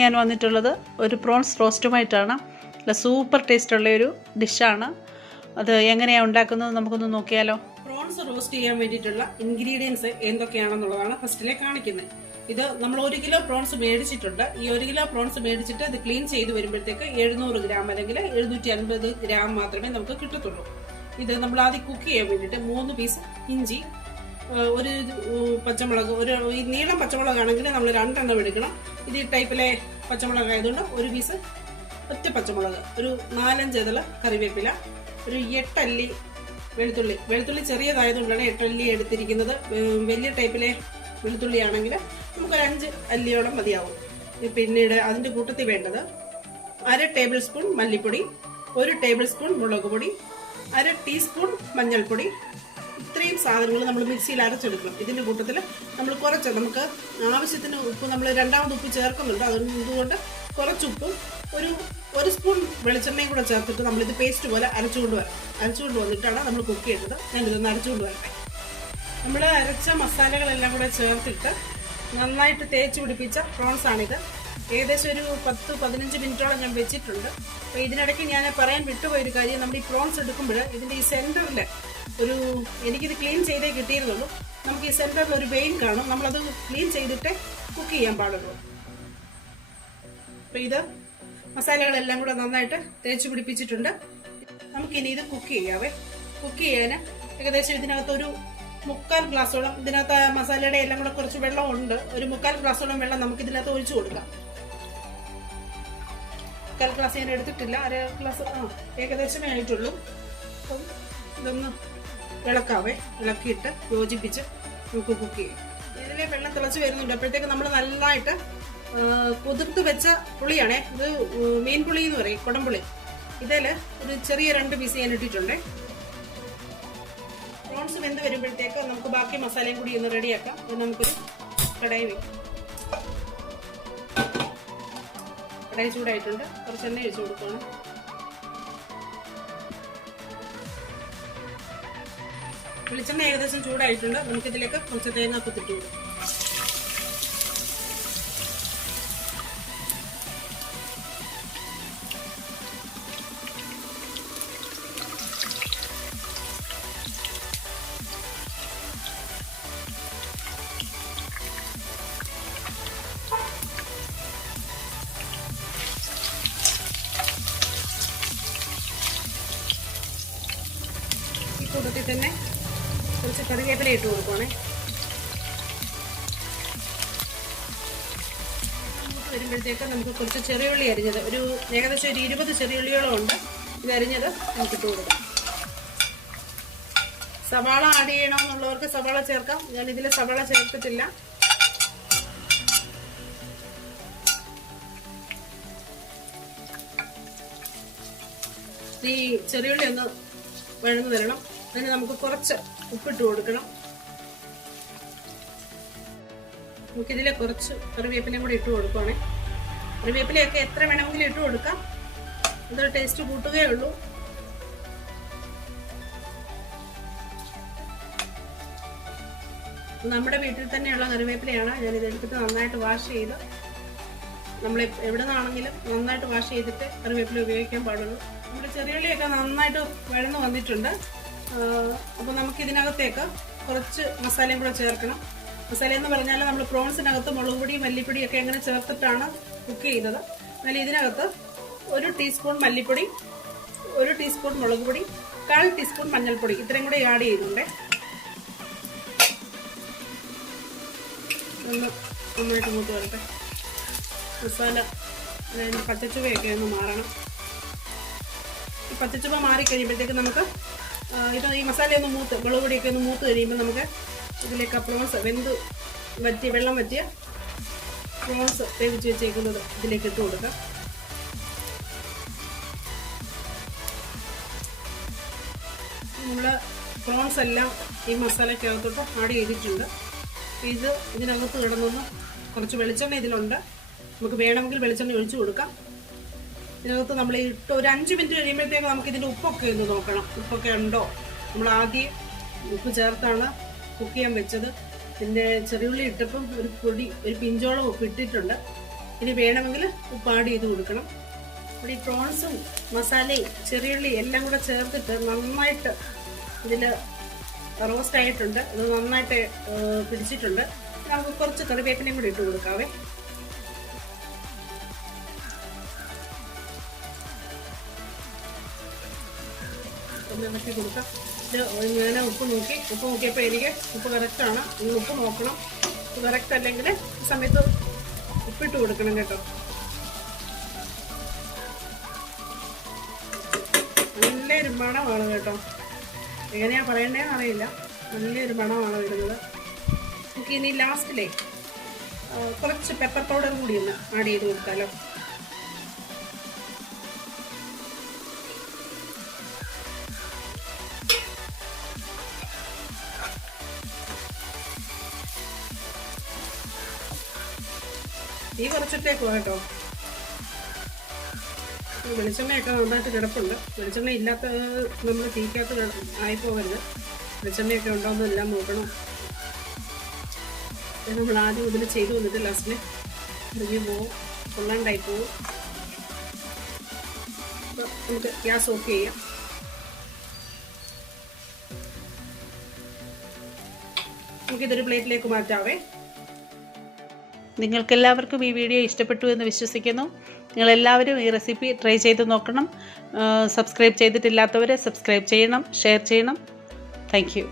ഞാൻ വന്നിട്ടുള്ളത് ഒരു പ്രോൺസ് റോസ്റ്റുമായിട്ടാണ്. നല്ല സൂപ്പർ ടേസ്റ്റുള്ള ഒരു ഡിഷാണ്. അത് എങ്ങനെയാണ് ഉണ്ടാക്കുന്നത് നമുക്കൊന്ന് നോക്കിയാലോ. പ്രോൺസ് റോസ്റ്റ് ചെയ്യാൻ വേണ്ടിയിട്ടുള്ള ഇൻഗ്രീഡിയൻസ് എന്തൊക്കെയാണെന്നുള്ളതാണ് ഫസ്റ്റിലെ കാണിക്കുന്നത്. ഇത് നമ്മൾ 1 കിലോ പ്രോൺസ് മേടിച്ചിട്ടുണ്ട്. ഈ 1 കിലോ പ്രോൺസ് മേടിച്ചിട്ട് ഇത് ക്ലീൻ ചെയ്ത് വരുമ്പോഴത്തേക്ക് 700 ഗ്രാം അല്ലെങ്കിൽ 750 ഗ്രാം മാത്രമേ നമുക്ക് കിട്ടത്തുള്ളൂ. ഇത് നമ്മൾ ആദ്യം കുക്ക് ചെയ്യാൻ വേണ്ടിയിട്ട് 3 പീസ് ഇഞ്ചി, ഒരു പച്ചമുളക്, ഈ നീളം പച്ചമുളകാണെങ്കിൽ നമ്മൾ 2 എണ്ണം എടുക്കണം. ഇത് ഈ ടൈപ്പിലെ പച്ചമുളക് ആയതുകൊണ്ട് 1 പീസ് ഒറ്റ പച്ചമുളക്, ഒരു 4-5 ഇതള കറിവേപ്പില, ഒരു 8 അല്ലി വെളുത്തുള്ളി ചെറിയതായതുകൊണ്ടാണ് 8 അല്ലി എടുത്തിരിക്കുന്നത്. വലിയ ടൈപ്പിലെ വെളുത്തുള്ളി ആണെങ്കിൽ നമുക്കൊരു 5 അല്ലിയോളം മതിയാവും. പിന്നീട് അതിന്റെ കൂട്ടത്തിൽ വേണ്ടത് 1/2 ടേബിൾ സ്പൂൺ മല്ലിപ്പൊടി, 1 ടേബിൾ സ്പൂൺ മുളക് പൊടി, 1/2 ടീസ്പൂൺ മഞ്ഞൾപ്പൊടി. ഇത്രയും സാധനങ്ങൾ നമ്മൾ മിക്സിയിൽ അരച്ചെടുക്കണം. ഇതിന്റെ കൂട്ടത്തിൽ നമ്മൾ കുറച്ച്, നമുക്ക് ആവശ്യത്തിന് ഉപ്പ്, നമ്മൾ രണ്ടാമത് ഉപ്പ് ചേർക്കുന്നുണ്ട്. അതുകൊണ്ട് കുറച്ച് ഉപ്പും ഒരു സ്പൂൺ വെളിച്ചെണ്ണയും കൂടെ ചേർത്തിട്ട് നമ്മളിത് പേസ്റ്റ് പോലെ അരച്ചുകൊണ്ട് വന്നിട്ടാണ് നമ്മൾ കുക്ക് ചെയ്യുന്നത്. ഞാനിതൊന്ന് അരച്ചുകൊണ്ട് വരട്ടെ. നമ്മൾ അരച്ച മസാലകളെല്ലാം കൂടെ ചേർത്തിട്ട് നന്നായിട്ട് തേച്ച് പിടിപ്പിച്ച പ്രോൺസ് ആണിത്. ഏകദേശം ഒരു 10-15 മിനിറ്റോളം ഞാൻ വെച്ചിട്ടുണ്ട്. അപ്പോൾ ഇതിനിടയ്ക്ക് ഞാൻ പറയാൻ വിട്ടുപോയൊരു കാര്യം, നമ്മൾ ഈ പ്രോൺസ് എടുക്കുമ്പോൾ ഇതിന്റെ ഈ സെന്ററിൽ എനിക്കിത് ക്ലീൻ ചെയ്തേ കിട്ടിയിരുന്നുള്ളൂ. നമുക്ക് ഈ സെന്ററിൽ ഒരു വെയിൻ കാണും. നമ്മളത് ക്ലീൻ ചെയ്തിട്ടേ കുക്ക് ചെയ്യാൻ പാടുള്ളൂ. അപ്പൊ ഇത് മസാലകളെല്ലാം കൂടെ നന്നായിട്ട് തേച്ച് പിടിപ്പിച്ചിട്ടുണ്ട്. നമുക്കിനി ഇത് കുക്ക് ചെയ്യാവേ. കുക്ക് ചെയ്യാൻ ഏകദേശം ഇതിനകത്ത് ഒരു 3/4 ഗ്ലാസോളം, ഇതിനകത്ത് മസാലയുടെ എല്ലാം കൂടെ കുറച്ച് വെള്ളം ഉണ്ട്. ഒരു 3/4 ഗ്ലാസോളം വെള്ളം നമുക്ക് ഇതിനകത്ത് ഒഴിച്ചു കൊടുക്കാം. 1/4 ഗ്ലാസ് ഞാൻ എടുത്തിട്ടില്ല, 1/2 ഗ്ലാസ് ഏകദേശമേ ആയിട്ടുള്ളൂ. അപ്പം ഇതൊന്ന് ഇളക്കിയിട്ട് യോജിപ്പിച്ച് നമുക്ക് കുക്ക് ചെയ്യാം. ഇതിലെ വെള്ളം തിളച്ച് വരുന്നുണ്ട്. അപ്പോഴത്തേക്ക് നമ്മൾ നന്നായിട്ട് കുതിർത്ത് വെച്ച പുളിയാണേ, ഇത് മീൻ പുളി എന്ന് പറയും, കുടംപുളി. ഇതിൽ ഒരു ചെറിയ 2 പീസ് ഞാൻ ഇട്ടിട്ടുണ്ട്. പ്രോൺസ് വെന്ത് വരുമ്പോഴത്തേക്ക് നമുക്ക് ബാക്കി മസാലയും കൂടി ഒന്ന് റെഡിയാക്കാം. ഇത് നമുക്കൊരു കടായി വെക്കാം. കടായി ചൂടായിട്ടുണ്ട്. കുറച്ച് എണ്ണ ഒഴിച്ചു കൊടുക്കണം. വെളിച്ചെണ്ണ ഏകദേശം ചൂടായിട്ടുണ്ട്. നമുക്കിതിലേക്ക് കുറച്ച് തേങ്ങാക്കൊത്തിട്ട് കൊടുക്കാം. ഈ കൂട്ടത്തിൽ തന്നെ കുറച്ച് കറിവേപ്പില ഇട്ട് കൊടുക്കുവാണേ. വരുമ്പോഴത്തേക്ക് നമുക്ക് കുറച്ച് ചെറിയുള്ളി അരിഞ്ഞത്, ഏകദേശം ഒരു 20 ചെറിയുള്ളിയോളം ഉണ്ട്. ഇത് അരിഞ്ഞത് നമുക്ക് ഇട്ട് കൊടുക്കാം. സവാള ആഡ് ചെയ്യണമെന്നുള്ളവർക്ക് സവാള ചേർക്കാം. ഞാൻ ഇതിൽ സവാള ചേർത്തിട്ടില്ല. ഈ ചെറിയുള്ളി ഒന്ന് വഴന്നു വരണം. അതിന് നമുക്ക് കുറച്ച് ഉപ്പിട്ട് കൊടുക്കണം. നമുക്കിതിലെ കുറച്ച് കറിവേപ്പിലയും കൂടി ഇട്ട് കൊടുക്കുവാണേ. കറിവേപ്പിലയൊക്കെ എത്ര വേണമെങ്കിലും ഇട്ട് കൊടുക്കാം. അതൊരു ടേസ്റ്റ് കൂട്ടുകയുള്ളൂ. നമ്മുടെ വീട്ടിൽ തന്നെയുള്ള കറിവേപ്പിലയാണ്. ഞാനിത് എടുത്തിട്ട് നന്നായിട്ട് വാഷ് ചെയ്ത്, നമ്മൾ എവിടെ നിന്നാണെങ്കിലും നന്നായിട്ട് വാഷ് ചെയ്തിട്ട് കറിവേപ്പില ഉപയോഗിക്കാൻ പാടുള്ളൂ. നമ്മുടെ ചെറിയുള്ളിയൊക്കെ നന്നായിട്ട് വഴന്നു വന്നിട്ടുണ്ട്. അപ്പോൾ നമുക്ക് ഇതിനകത്തേക്ക് കുറച്ച് മസാലയും കൂടെ ചേർക്കണം. മസാല എന്ന് പറഞ്ഞാൽ നമ്മൾ പ്രോൺസിനകത്ത് മുളക് പൊടി, മല്ലിപ്പൊടി ഒക്കെ അങ്ങനെ ചേർത്തിട്ടാണ് കുക്ക് ചെയ്യുന്നത്. എന്നാൽ ഇതിനകത്ത് 1 ടീസ്പൂൺ മല്ലിപ്പൊടി, 1 ടീസ്പൂൺ മുളക് പൊടി, 1/4 ടീസ്പൂൺ മഞ്ഞൾപ്പൊടി, ഇത്രയും കൂടെ ആഡ് ചെയ്യുന്നുണ്ട്. ഒന്ന് നന്നായിട്ട് മൂത്ത് വരട്ടെ. മസാല അതിൻ്റെ പച്ചച്ചുവയൊക്കെ ഒന്ന് മാറണം. ഈ പച്ചച്ചുവ മാറിക്കഴിയുമ്പോഴത്തേക്ക് നമുക്ക് ഈ മസാലയൊന്ന് മൂത്ത്, മുളക് പൊടിയൊക്കെ ഒന്ന് മൂത്ത് കഴിയുമ്പോൾ നമുക്ക് ഇതിലേക്ക് പ്രോൺസ് വെള്ളം വറ്റിയ പ്രോൺസ് വേവിച്ച് വെച്ചേക്കുന്നത് ഇതിലേക്ക് ഇട്ട് കൊടുക്കാം. നമ്മൾ പ്രോൺസ് എല്ലാം ഈ മസാലയ്ക്കകത്തോട്ട് ആഡ് ചെയ്തിട്ടുണ്ട്. ഇതിനകത്ത് കിടന്നൊന്ന് കുറച്ച് വെളിച്ചെണ്ണ ഇതിലുണ്ട്. നമുക്ക് വേണമെങ്കിൽ വെളിച്ചെണ്ണ ഒഴിച്ചു കൊടുക്കാം. ഇതിനകത്ത് നമ്മൾ ഇട്ട് ഒരു 5 മിനിറ്റ് കഴിയുമ്പോഴത്തേക്ക് നമുക്ക് ഇതിൻ്റെ ഉപ്പൊക്കെ ഒന്ന് നോക്കണം. ഉപ്പൊക്കെ ഉണ്ടോ? നമ്മൾ ആദ്യം ഉപ്പ് ചേർത്താണ് കുക്ക് ചെയ്യാൻ വെച്ചത്. ഇതിൻ്റെ ചെറിയുള്ളി ഇട്ടപ്പം ഒരു പിഞ്ചോളം ഉപ്പ് ഇട്ടിട്ടുണ്ട്. ഇനി വേണമെങ്കിൽ ഉപ്പ് ആഡ് ചെയ്ത് കൊടുക്കണം. ഇവിടെ ഈ പ്രോൺസും മസാലയും ചെറിയുള്ളി എല്ലാം കൂടെ ചേർത്തിട്ട് നന്നായിട്ട് ഇതിൽ റോസ്റ്റ് ആയിട്ടുണ്ട്. ഇത് നന്നായിട്ട് പിടിച്ചിട്ടുണ്ട്. നമുക്ക് കുറച്ച് കറിവേപ്പിലയും കൂടി ഇട്ട് കൊടുക്കാവേ. ഒന്ന് ഇളക്കി കൊടുക്കാം. ഇത് ഞാൻ ഉപ്പ് നോക്കിയപ്പോൾ എനിക്ക് ഉപ്പ് കറക്റ്റാണ്. നിങ്ങൾ ഉപ്പ് നോക്കണം. ഉപ്പ് കറക്റ്റ് അല്ലെങ്കിൽ ഈ സമയത്ത് ഉപ്പിട്ട് കൊടുക്കണം കേട്ടോ. നല്ലൊരു മണമാണ് കേട്ടോ. എങ്ങനെയാ പറയണ്ടേന്ന് അറിയില്ല. നല്ലൊരു മണമാണ് വരുന്നത്. നമുക്ക് ഇനി ലാസ്റ്റിലേ കുറച്ച് പെപ്പർ പൗഡർ കൂടി ഒന്ന് ആഡ് ചെയ്ത് കൊടുക്കാമല്ലോ. ഈ കുറച്ചിട്ടേക്കോ കേട്ടോ. വെളിച്ചെണ്ണയൊക്കെ നന്നായിട്ട് കിടപ്പുണ്ട്. വെളിച്ചെണ്ണ ഇല്ലാത്ത നമ്മൾ തീക്കകത്ത് ആയിപ്പോകരുത്. വെളിച്ചെണ്ണയൊക്കെ ഉണ്ടോയെന്ന് എല്ലാം നോക്കണം. നമ്മൾ ആദ്യം ഇതിൽ ചെയ്ത് വന്നിട്ട് ലാസ്റ്റിൽ ഇറങ്ങി പോവും, കൊള്ളാണ്ടായി പോവും. അപ്പോൾ നമുക്ക് ഗ്യാസ് ഓഫ് ചെയ്യാം. നമുക്കിതൊരു പ്ലേറ്റിലേക്ക് മാറ്റാവേ. നിങ്ങൾക്കെല്ലാവർക്കും ഈ വീഡിയോ ഇഷ്ടപ്പെട്ടു എന്ന് വിശ്വസിക്കുന്നു. നിങ്ങളെല്ലാവരും ഈ റെസിപ്പി ട്രൈ ചെയ്ത് നോക്കണം. സബ്സ്ക്രൈബ് ചെയ്തിട്ടില്ലാത്തവരെ സബ്സ്ക്രൈബ് ചെയ്യണം, ഷെയർ ചെയ്യണം. Thank you.